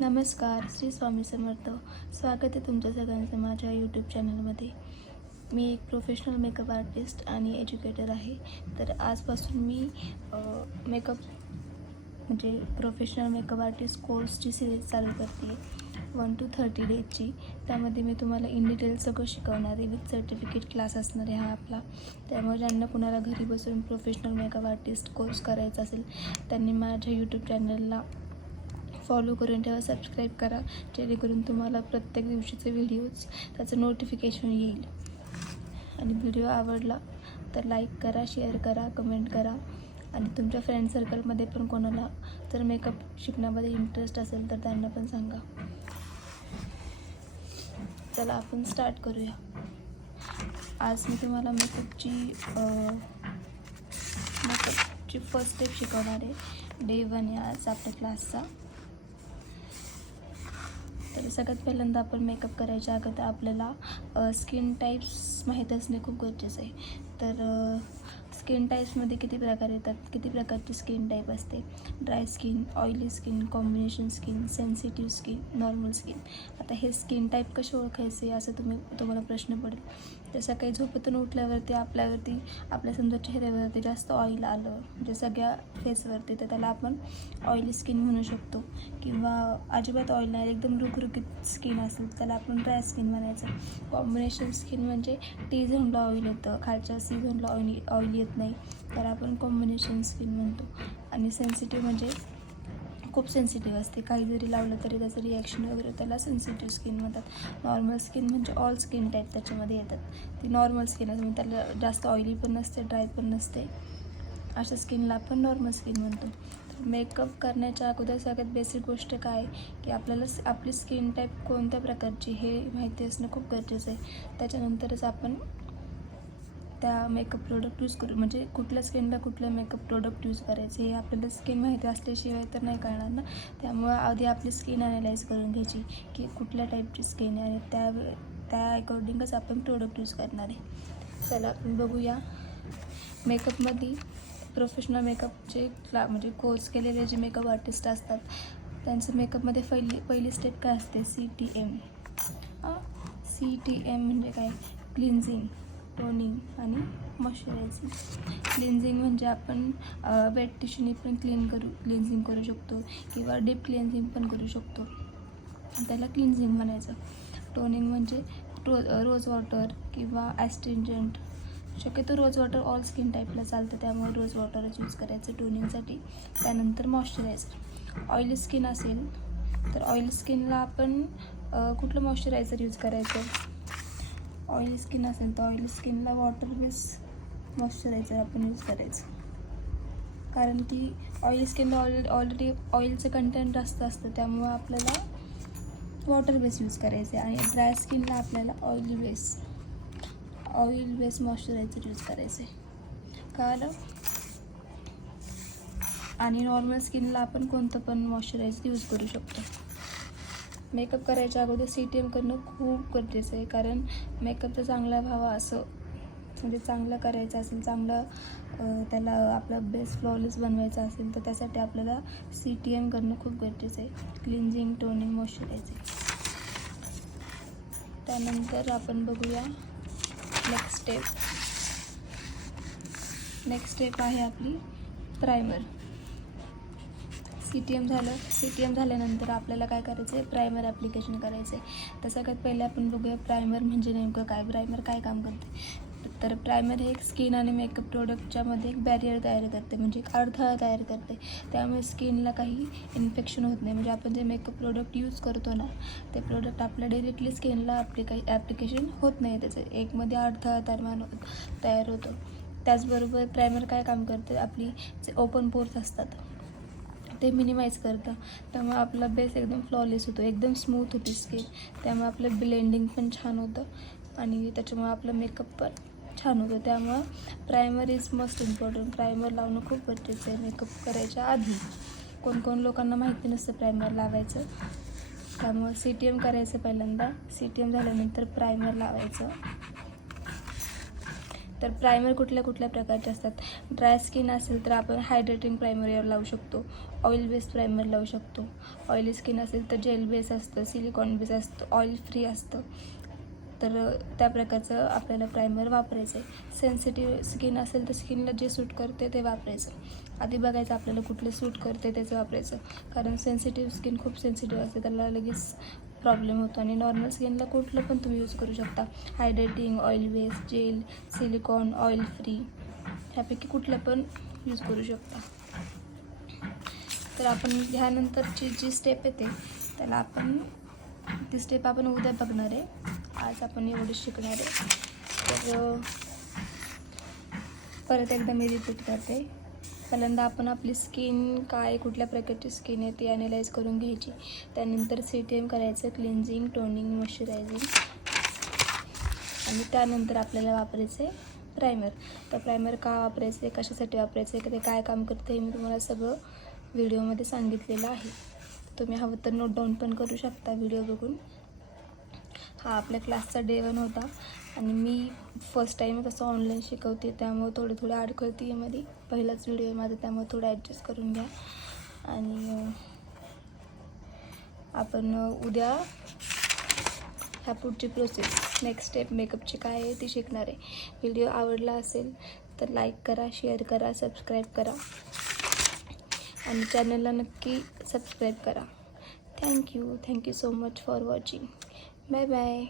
नमस्कार, श्री स्वामी समर्थ. स्वागत आहे तुमच्या सगळ्यांचं माझ्या यूट्यूब चॅनलमध्ये. मी एक प्रोफेशनल मेकअप आर्टिस्ट आणि एज्युकेटर आहे. तर आजपासून मी मेकअप म्हणजे प्रोफेशनल मेकअप आर्टिस्ट कोर्सची सिरीज चालू करते आहे 1 to 30 डेजची. त्यामध्ये मी तुम्हाला इन डिटेल सगळं शिकवणार आहे. विथ सर्टिफिकेट क्लास असणार आहे हा आपला. त्यामुळे ज्यांना कुणाला घरी बसून प्रोफेशनल मेकअप आर्टिस्ट कोर्स करायचा असेल त्यांनी माझ्या यूट्यूब चॅनलला फॉलो करून ठेवा, सबस्क्राईब करा, जेणेकरून तुम्हाला प्रत्येक दिवशीचे व्हिडिओज त्याचं नोटिफिकेशन येईल. आणि व्हिडिओ आवडला तर लाईक करा, शेअर करा, कमेंट करा. आणि तुमच्या फ्रेंड सर्कलमध्ये पण कोणाला जर मेकअप शिकण्यामध्ये इंटरेस्ट असेल तर त्यांना पण सांगा. चला आपण स्टार्ट करूया. आज मी तुम्हाला मेकअपची फर्स्ट स्टेप शिकवणार आहे. डे 1 आहे आज आपल्या क्लासचा. तर सगळ्यात पहिल्यांदा आपण मेकअप करायच्या अगोदर आपल्याला स्किन टाईप्स माहीत असणे खूप गरजेचं आहे. तर स्किन टाईप्समध्ये किती प्रकार येतात, किती प्रकारची स्किन टाईप असते. Dry skin, oily skin, combination skin, sensitive skin, normal skin. आता हे स्किन टाईप कसे ओळखायचे असं तुम्हाला प्रश्न पडेल. तर सकाळी झोपेतून उठल्यावरती आपल्या समजा चेहऱ्यावरती जास्त ऑइल आलं म्हणजे सगळ्या फेसवरती, तर त्याला आपण ऑइली स्किन म्हणू शकतो. किंवा अजिबात ऑइल नाही, एकदम रुखरुखीत स्किन असेल त्याला आपण ड्राय स्किन म्हणायचं. कॉम्बिनेशन स्किन म्हणजे टी झोनला ऑइल येतं, खालच्या सी झोनला ऑइल येत नाही, तर आपण कॉम्बिनेशन स्किन म्हणतो. आणि सेन्सिटिव्ह म्हणजे खूप सेन्सिटिव्ह असते, काही जरी लावलं तरी त्याचं रिॲक्शन वगैरे, त्याला सेन्सिटिव्ह स्किन म्हणतात. नॉर्मल स्किन म्हणजे ऑल स्किन टाईप त्याच्यामध्ये येतात. ती नॉर्मल स्किन असते, म्हणजे त्याला जास्त ऑइली पण नसते, ड्राय पण नसते. अशा स्किनला आपण नॉर्मल स्किन म्हणतो. मेकअप करण्याच्या अगोदर सगळ्यात बेसिक गोष्ट काय की आपल्याला आपली स्किन टाईप कोणत्या प्रकारची हे माहिती असणं खूप गरजेचं आहे. त्याच्यानंतरच आपण त्या मेकअप प्रोडक्ट यूज करू, म्हणजे कुठल्या स्किनला कुठलं मेकअप प्रोडक्ट यूज करायचे हे आपल्याला स्किन माहिती असल्याशिवाय तर नाही कळणार ना. त्यामुळं आधी आपली स्किन ॲनालाइज करून घ्यायची की कुठल्या टाईपची स्किन आहे आणि त्या अकॉर्डिंगच आपण प्रोडक्ट यूज करणार आहे. चला आपण बघूया. मेकअपमध्ये प्रोफेशनल मेकअपचे म्हणजे कोर्स केलेले जे मेकअप आर्टिस्ट असतात त्यांचं मेकअपमध्ये पहिली स्टेप काय असते, CTM. CTM म्हणजे काय, क्लिन्झिंग, टोनिंग आणि मॉइश्चरायझिंग. क्लिन्झिंग म्हणजे आपण वेट टिश्यूने पण क्लिन्झिंग करू शकतो किंवा डीप क्लिन्झिंग पण करू शकतो, त्याला क्लिन्झिंग म्हणायचं. टोनिंग म्हणजे रोज वॉटर किंवा ॲस्ट्रिंजंट. शक्यतो रोज वॉटर ऑल स्किन टाईपला चालतं, त्यामुळे रोज वॉटरच यूज करायचं टोनिंगसाठी. त्यानंतर मॉइश्चरायझर. ऑइली स्किन असेल तर ऑइली स्किनला आपण कुठलं मॉइश्चरायझर यूज करायचं. ऑइली स्किन असेल तर ऑइली स्किनला वॉटर बेस मॉइश्चरायझर आपण यूज करायचं. कारण की ऑइली स्किनला ऑलरेडी ऑइलचं कंटेंट जास्त असतं, त्यामुळं आपल्याला वॉटर बेस यूज करायचं आहे. आणि ड्राय स्किनला आपल्याला ऑइल बेस मॉइश्चरायझर यूज करायचं आहे. कळलं. आणि नॉर्मल स्किनला आपण कोणतं पण मॉइश्चरायझर यूज करू शकतो. मेकअप करायच्या अगोदर CTM करणं खूप गरजेचं आहे, कारण मेकअपचा चांगला व्हावा असं म्हणजे चांगलं करायचं असेल, चांगलं त्याला आपला बेस फ्लॉलेस बनवायचा असेल तर त्यासाठी आपल्याला CTM करणं खूप गरजेचं आहे. Cleansing, toning, moisturising. त्यानंतर आपण बघूया नेक्स्ट स्टेप आहे आपली प्रायमर. CTM झाल्यानंतर आपल्याला काय करायचं आहे, प्रायमर ॲप्लिकेशन करायचं आहे. तर सगळ्यात पहिले आपण बघूया प्रायमर म्हणजे नेमकं काय, प्रायमर काय काम करते. तर प्रायमर हे एक स्किन आणि मेकअप प्रोडक्टच्या मध्ये एक बॅरियर तयार करते, म्हणजे एक अडथळा तयार करते. त्यामुळे स्किनला काही इन्फेक्शन होत नाही. म्हणजे आपण जे मेकअप प्रोडक्ट यूज करतो ना, ते प्रोडक्ट आपल्या डायरेक्टली स्किनला ॲप्लिकेशन होत नाही, त्याचं एकमध्ये अडथळा तयार होतो. त्याचबरोबर प्रायमर काय काम करते, आपली जे ओपन पोर्स असतात ते मिनिमाइज करतं. त्यामुळे आपला बेस एकदम फ्लॉलेस होतो, एकदम स्मूथ होती स्किन. त्यामुळे आपलं ब्लेंडिंग पण छान होतं आणि त्याच्यामुळे आपलं मेकअप पण छान होतं. त्यामुळं primer is must important. Primer लावणं खूप गरजेचं आहे मेकअप करायच्या आधी. कोण लोकांना माहिती नसतं प्रायमर लावायचं, त्यामुळं CTM करायचं पहिल्यांदा. CTM झाल्यानंतर प्रायमर लावायचं. तर प्रायमर कुठल्या प्रकारचे असतात. ड्राय स्किन असेल तर आपण हायड्रेटिंग प्रायमर लावू शकतो, ऑइल बेस्ड प्रायमर लावू शकतो. ऑइली स्किन असेल तर जेल बेस असतं, सिलिकॉन बेस असतं, ऑइल फ्री असतं. तर त्या प्रकारचं आपल्याला प्रायमर वापरायचं आहे. सेन्सिटिव्ह स्किन असेल तर स्किनला जे सूट करते ते वापरायचं. आधी बघायचं आपल्याला कुठले सूट करते त्याचं वापरायचं, कारण सेन्सिटिव्ह स्किन खूप सेन्सिटिव्ह असते, त्याला लगेच प्रॉब्लेम होतो. आणि नॉर्मल स्किनला कुठलं पण तुम्ही यूज करू शकता. Hydrating, oil base, gel, silicone, oil free ह्यापैकी कुठलं पण यूज करू शकता. तर आपण ह्यानंतरची जी स्टेप येते त्याला आपण ती स्टेप आपण उद्या बघणार आहे. आज आपण एवढं शिकणार आहे. तर परत एकदा मी रिपीट करते. पहिल्यांदा आपण आपली स्किन काय कुठल्या प्रकारची स्किन आहे ती ॲनालाइज करून घ्यायची. त्यानंतर CTM करायचं, क्लिन्झिंग, टोनिंग, मॉइश्चरायझिंग. आणि त्यानंतर आपल्याला वापरायचं आहे प्रायमर. तर प्रायमर का वापरायचं आहे, कशासाठी वापरायचं आहे, ते काय काम करतं हे मी तुम्हाला सगळं व्हिडिओमध्ये सांगितलेलं आहे. तुम्ही हवं तर नोट डाऊन पण करू शकता व्हिडिओ बघून. हा आपल्या क्लासचा डे 1 होता आणि मी फर्स्ट टाईम कसं ऑनलाईन शिकवते, त्यामुळे थोडं अडकळते आहे मध्ये. पहिलाच व्हिडिओ आहे माझा, त्यामुळे थोडं ॲडजस्ट करून घ्या. आणि आपण उद्या ह्या पुढची प्रोसेस, नेक्स्ट स्टेप मेकअपची काय आहे ती शिकणार आहे. व्हिडिओ आवडला असेल तर लाईक करा, शेअर करा, सबस्क्राईब करा आणि चॅनलला नक्की सबस्क्राईब करा. Thank you so much for watching. Bye bye.